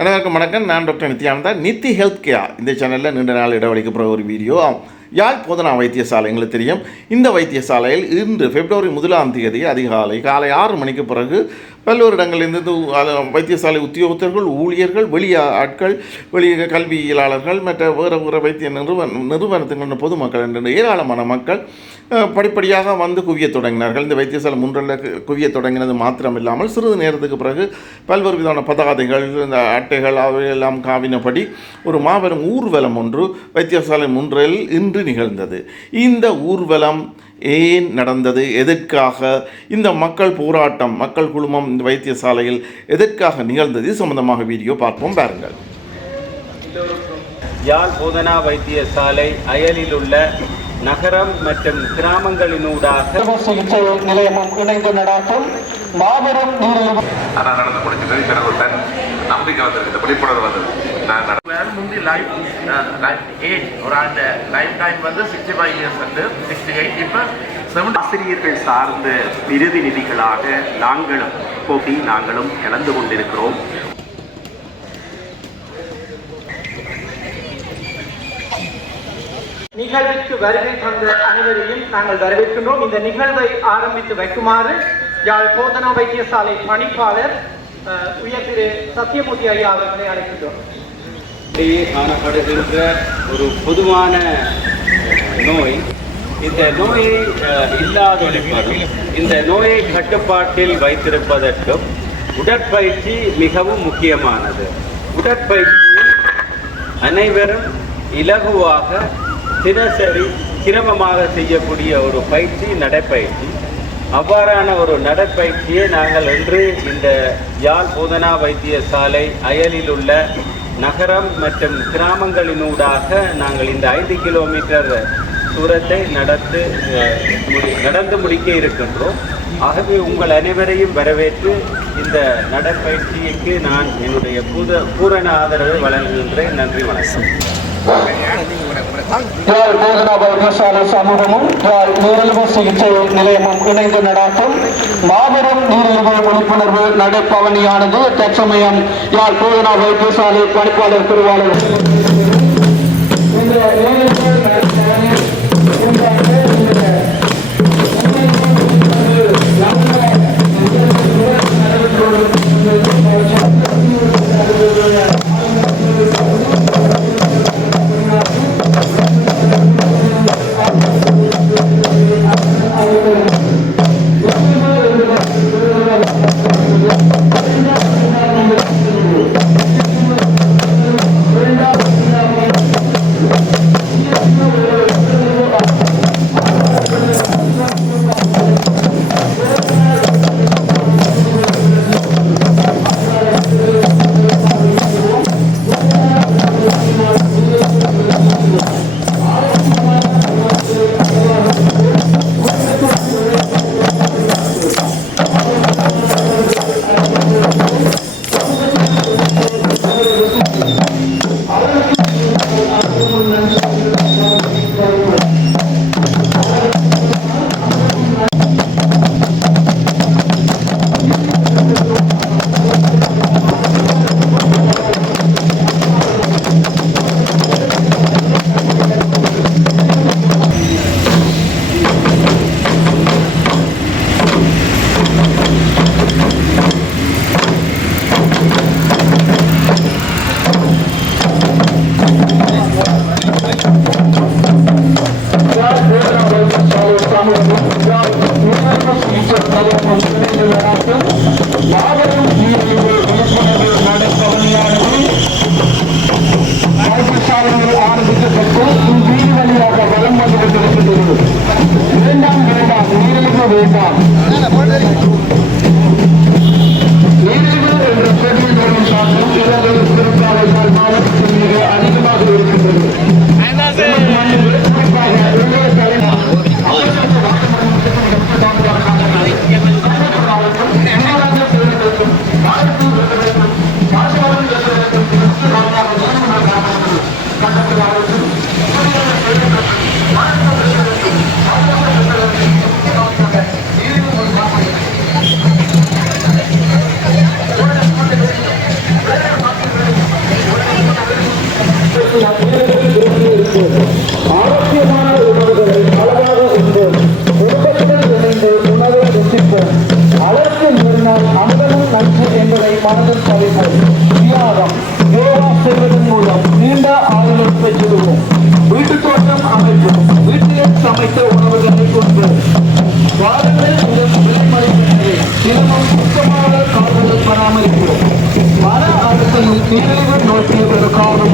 அனைவருக்கும் வணக்கம். நான் doctor Nithyananda. Nithi health care இந்த சேனலில் நீண்ட நாள் இடைவெளிக்கு பிறகு ஒரு வீடியோ. யாழ் போதனா வைத்தியசாலை? எங்களுக்கு தெரியும். இந்த வைத்தியசாலையில் இன்று பிப்ரவரி முதலாம் தேதி அதிகாலை காலை ஆறு மணிக்கு பிறகு பல்வேறு இடங்களிலிருந்து வைத்தியசாலை உத்தியோகத்தர்கள் ஊழியர்கள் வெளி ஆட்கள் வெளிய கல்வியலாளர்கள் மற்ற வேறு வேறு வைத்திய நிறுவன நிறுவனத்தின் பொதுமக்கள் என்ற ஏராளமான மக்கள் படிப்படியாக வந்து குவியத் தொடங்கினார்கள். இந்த வைத்தியசாலை முன்றில் குவியத் தொடங்கினது மாத்திரமில்லாமல் சிறிது நேரத்துக்கு பிறகு பல்வேறு விதமான பதாதைகள் இந்த அட்டைகள் அவையெல்லாம் காவினபடி ஒரு மாபெரும் ஊர்வலம் ஒன்று வைத்தியசாலை முன்றில் இன்று நிகழ்ந்தது. இந்த ஊர்வலம் ஏன் நடந்தது? எதற்காக? இந்த மக்கள் போராட்டம் மக்கள் குழுமம் இந்த வைத்தியசாலையில் எதற்காக நிகழ்ந்தது? சம்பந்தமாக வீடியோ பார்ப்போம். பாருங்கள் யாழ் போதனா வைத்தியசாலை அயலில் உள்ள நகரம் மற்றும் கிராமங்களினூடாக சிகிச்சை நிலையமும் இணைந்து நடாத்தும் மாபெரும் நடந்து முடிஞ்சது நம்பிக்கை வந்தது இந்த விழிப்புணர்வு வந்தது நான் நட- வேறு முந்தி லைஃப் ஏஜ் ஒரு ஆண்டு லைஃப் டைம் வந்து சிக்ஸ்டி ஃபைவ் இயர்ஸ் வந்து சிக்ஸ்டி எயிட் இப்போ செவன்டி ஆசிரியர்கள் சார்ந்த பிரதிநிதிகளாக நாங்களும் போட்டி நாங்களும் கலந்து கொண்டிருக்கிறோம். நிகழ்விற்கு வருகை தந்த அனைவரையும் நாங்கள் வரவேற்கின்றோம். இந்த நிகழ்வை ஆரம்பித்து வைக்குமாறு யாழ் போதனா வைத்தியசாலை பணிப்பாளர் உயர் திரு சத்யமூர்த்தி ஐயா அவர்களை அழைக்கின்றோம். இடையே காணப்படுகின்ற ஒரு பொதுவான நோய். இந்த நோயை இல்லாத இல்லாதொழிப்பதும் இந்த நோயை கட்டுப்பாட்டில் வைத்திருப்பதற்கும் உடற்பயிற்சி மிகவும் முக்கியமானது. உடற்பயிற்சியில் அனைவரும் இலகுவாக தினசரி சிரமமாக செய்யக்கூடிய ஒரு பயிற்சி நடைப்பயிற்சி. அவ்வாறான ஒரு நடைப்பயிற்சியை நாங்கள் இன்று இந்த யாழ் போதனா வைத்தியசாலை அயலில் உள்ள நகரம் மற்றும் கிராமங்களினூடாக நாங்கள் இந்த ஐந்து கிலோமீட்டர் தூரத்தை நடத்து முடி- நடந்து முடிக்க இருக்கின்றோம். ஆகவே உங்கள் அனைவரையும் வரவேற்று இந்த நடப்பயிற்சிக்கு நான் என்னுடைய பூத பூரண ஆதரவை வழங்குகின்றேன். நன்றி வணக்கம். யாழ் போதனா வைத்தியசாலை சமூகமும் யாழ் நீரிழிவு சிகிச்சை நிலையமும் இணைந்து நடாத்தும் மாபெரும் நீரிழிவு விழிப்புணர்வு நடைப்பவனியானது தற்சமயம் யாழ் போதனா வைத்தியசாலை பணிப்பாளர் குருவாளர்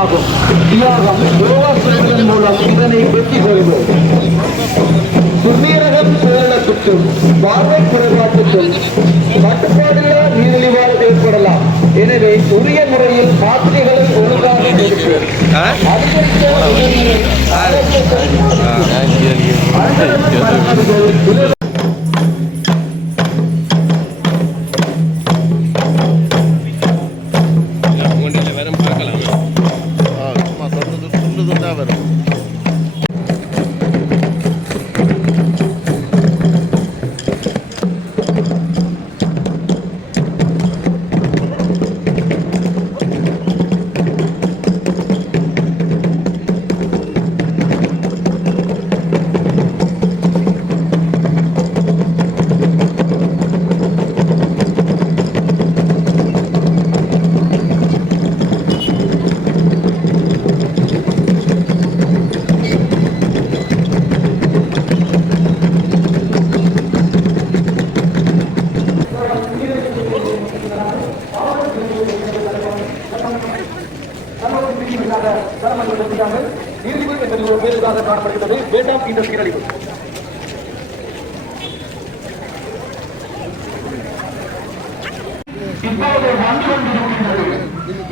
ஒரு காரணமாகும் தியாகம் யோகா செய்வதன் மூலம் இதனை வெற்றி கொள்வோம் சிறுநீரகம் சுழலத்துக்கும் பார்வை குறைபாட்டுக்கும் கட்டுப்பாடில்லா நீரிழிவால் ஏற்படலாம் எனவே உரிய முறையில் மாத்திரைகளை ஒழுங்காக எடுப்போம் இப்போது வந்து கொண்டிருக்கின்றது.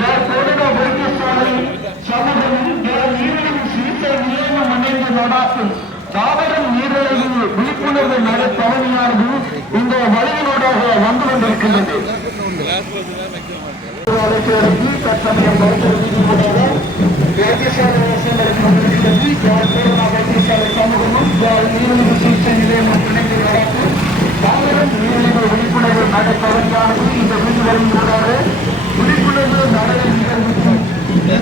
யார் கொரோனா வைத்தியசாலை சமூகமும் யார் நீரிழிவு சிகிச்சை நிலையம் அமைந்து நடாத்தும் தாவரம் நீரிழிவு விழிப்புணர்வு நடைப்பவனியானது இந்த வழியினூடாக வந்து கொண்டிருக்கின்றது. தற்சமயம் விழிப்புணர்வு நடைப்பவனியானது இந்த வீடுகளின் விழிப்புணர்வு நடை இங்கே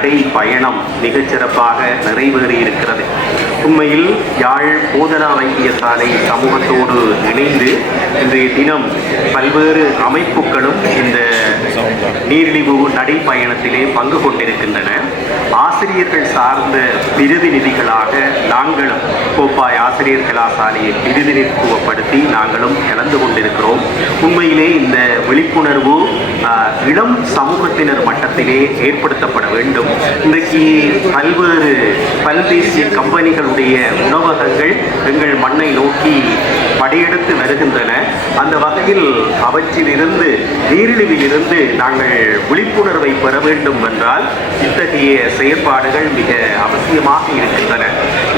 நடை பயணம் மிகச்சிறப்பாக நிறைவேறி இருக்கிறது உண்மையில் யாழ் போதனா வைத்தியசாலை சமூகத்தோடு இணைந்து இன்றைய தினம் பல்வேறு அமைப்புகளும் இந்த நீரிழிவு நடைப்பயணத்திலே பங்கு கொண்டிருக்கின்றன. ஆசிரியர்கள் சார்ந்த பிரதிநிதிகளாக நாங்களும் கோப்பாய் ஆசிரியர் கலாசாலையை பிரதிநிதித்துவப்படுத்தி நாங்களும் கலந்து கொண்டிருக்கிறோம். உண்மையிலே இந்த விழிப்புணர்வு இளம் சமூகத்தினர் மட்டத்திலே ஏற்படுத்தப்பட வேண்டும். இன்றைக்கு பல்வேறு பல்தேசிய கம்பெனிகளுடைய உணவகங்கள் எங்கள் மண்ணை நோக்கி படையெடுத்து வருகின்றன. அந்த வகையில் அவற்றிலிருந்து நீரிழிவிலிருந்து நாங்கள் விழிப்புணர்வை பெற வேண்டும் என்றால் இத்தகைய செயற்பாடுகள் மிக அவசியமாக இருக்கின்றன.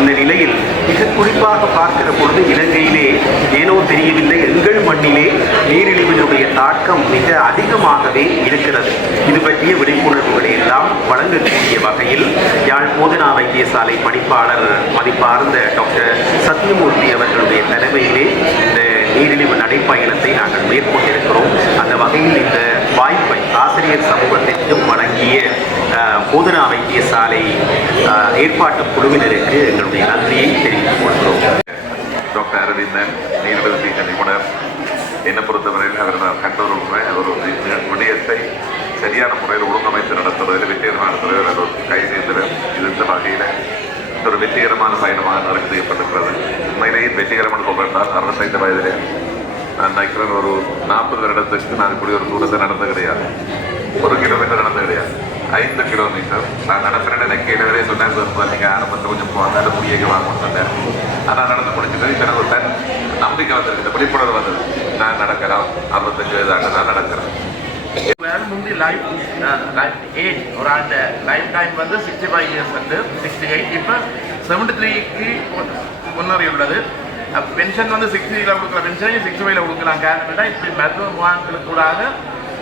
இந்த நிலையில் மிக குறிப்பாக பார்க்கிற பொழுது இலங்கையிலே ஏனோ தெரியவில்லை. எங்கள் மண்ணிலே நீரிழிவினுடைய தாக்கம் மிக அதிகமாகவே இருக்கிறது. இது பற்றிய விழிப்புணர்வுகளை எல்லாம் வழங்கக்கூடிய வகையில் யாழ் போதனா வைத்தியசாலை பணிப்பாளர் மதிப்பார்ந்த டாக்டர் சத்யமூர்த்தி அவர்களுடைய தலைமையிலே இந்த நீரிழிவு நடைப்பயணத்தை நாங்கள் மேற்கொண்டிருக்கிறோம். அந்த வகையில் இந்த வாய்ப்பை ஆசிரியர் சமூகத்திற்கும் வழங்கிய போதனா வைத்தியசாலை அஹ், ஏற்பாட்டு குழுவினருக்கு எங்களுடைய நன்றியை தெரிவித்துக் கொள்கிறோம். டாக்டர் அரவிந்தன் நீரிழிவு நிபுணர். என்னை பொறுத்தவரையில் அவர் நான் கண்ட அவர் ஒரு விடயத்தை சரியான முறையில் ஒழுங்கமைத்து நடத்துவதில் வெற்றிகரமான நடத்துவதில் அவர் ஒரு கை ஒரு வெற்றிகரமான பயணமாக நிறைவு செய்யப்பட்டிருக்கிறது உண்மையிலேயே வெற்றிகரமான சொல்கிறார் அறுபத்தைந்து வயதிலே. நான் நினைக்கிறேன் ஒரு நாற்பது வருடத்துக்கு நான் இப்படி ஒரு தூரத்தை நடந்து கிடையாது. ஒரு கிலோமீட்டர் நடந்து கிடையாது. ஐந்து கிலோமீட்டர் நான் நடக்கிறேன் எனக்கு கீழே சொன்னேன். சார் நீங்கள் ஆரம்பத்தில் கொஞ்சம் போனால் முடியங்க வாங்கணும்னு சொன்னேன் ஆனால் நடந்து முடிச்சுட்டு இப்போ எனக்கு ஒரு தன் நம்பிக்கை வந்திருக்கு. விழிப்புணர்வு வந்தது. நான் நடக்கலாம். அறுபத்தஞ்சு வயதாக நான் நடக்கிறேன். முந்தி லைஃப் லைஃப் ஏஜ் ஒரு ஆண்ட லைஃப் டைம் வந்து சிக்ஸ்டி ஃபைவ் இயர்ஸ் வந்து சிக்ஸ்டி எயிட் இப்போ செவன்டி த்ரீக்கு முன்னேறி உள்ளது. பென்ஷன் வந்து சிக்ஸ்டியில் கொடுக்குற பென்ஷனையும் சிக்ஸ்டி ஃபைவ்ல கொடுக்கலாம் கேரண்டா இப்படி மருத்துவ முகாம்களுக்கு கூட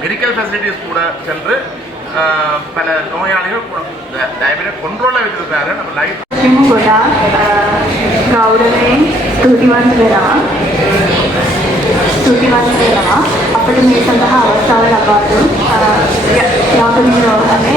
மெடிக்கல் ஃபெசிலிட்டிஸ் கூட சென்று பல நோயாளிகள் டயபெட்டிக் கொண்டோல வச்சிருக்காரு நம்ம லைஃப் కూడా గౌడమే స్థుతివంతులరా స్థుతివంతులరా అప్పుడు మీ సంతహ అవస్థలు అవ్వదు యాభై అనే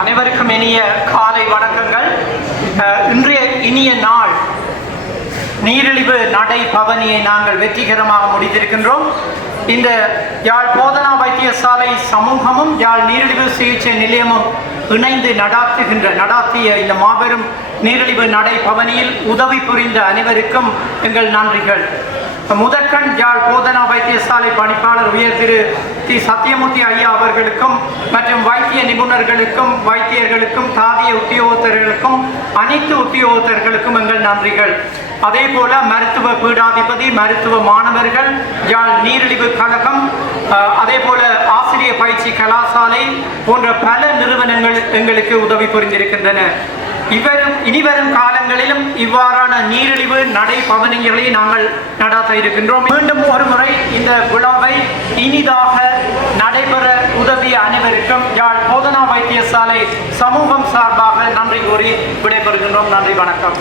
அனைவருக்கும் இனிய காலை வணக்கங்கள். இன்றைய இனிய நாள் நீரிழிவு நடை பவனியை நாங்கள் வெற்றிகரமாக முடித்திருக்கின்றோம். இந்த யாழ் போதனா வைத்தியசாலை சமூகமும் யாழ் நீரிழிவு சிகிச்சை நிலையமும் இணைந்து நடாத்துகின்ற நடாத்திய இந்த மாபெரும் நீரிழிவு நடை பவனியில் உதவி புரிந்த அனைவருக்கும் எங்கள் நன்றிகள். முதற்கண் யாழ் போதனா வைத்தியசாலை பணிப்பாளர் உயர் திரு தி சத்தியமூர்த்தி ஐயா அவர்களுக்கும் மற்றும் வைத்திய நிபுணர்களுக்கும் வைத்தியர்களுக்கும் தாதிய உத்தியோகத்தர்களுக்கும் அனைத்து உத்தியோகத்தர்களுக்கும் எங்கள் நன்றிகள். அதே போல மருத்துவ பீடாதிபதி மருத்துவ மாணவர்கள் யாழ் நீரிழிவு கழகம் அதே போல ஆசிரியர் பயிற்சி கலாசாலை போன்ற பல நிறுவனங்கள் எங்களுக்கு உதவி புரிந்திருக்கின்றன. இவரும் இனிவரும் காலங்களிலும் இவ்வாறான நீரிழிவு நடை பவனிகளை நாங்கள் நடாத்த இருக்கின்றோம். மீண்டும் ஒரு முறை இந்த விழாவை இனிதாக நடைபெற உதவிய அனைவருக்கும் யாழ் போதனா வைத்தியசாலை சமூகம் சார்பாக நன்றி கூறி விடைபெறுகின்றோம். நன்றி வணக்கம்.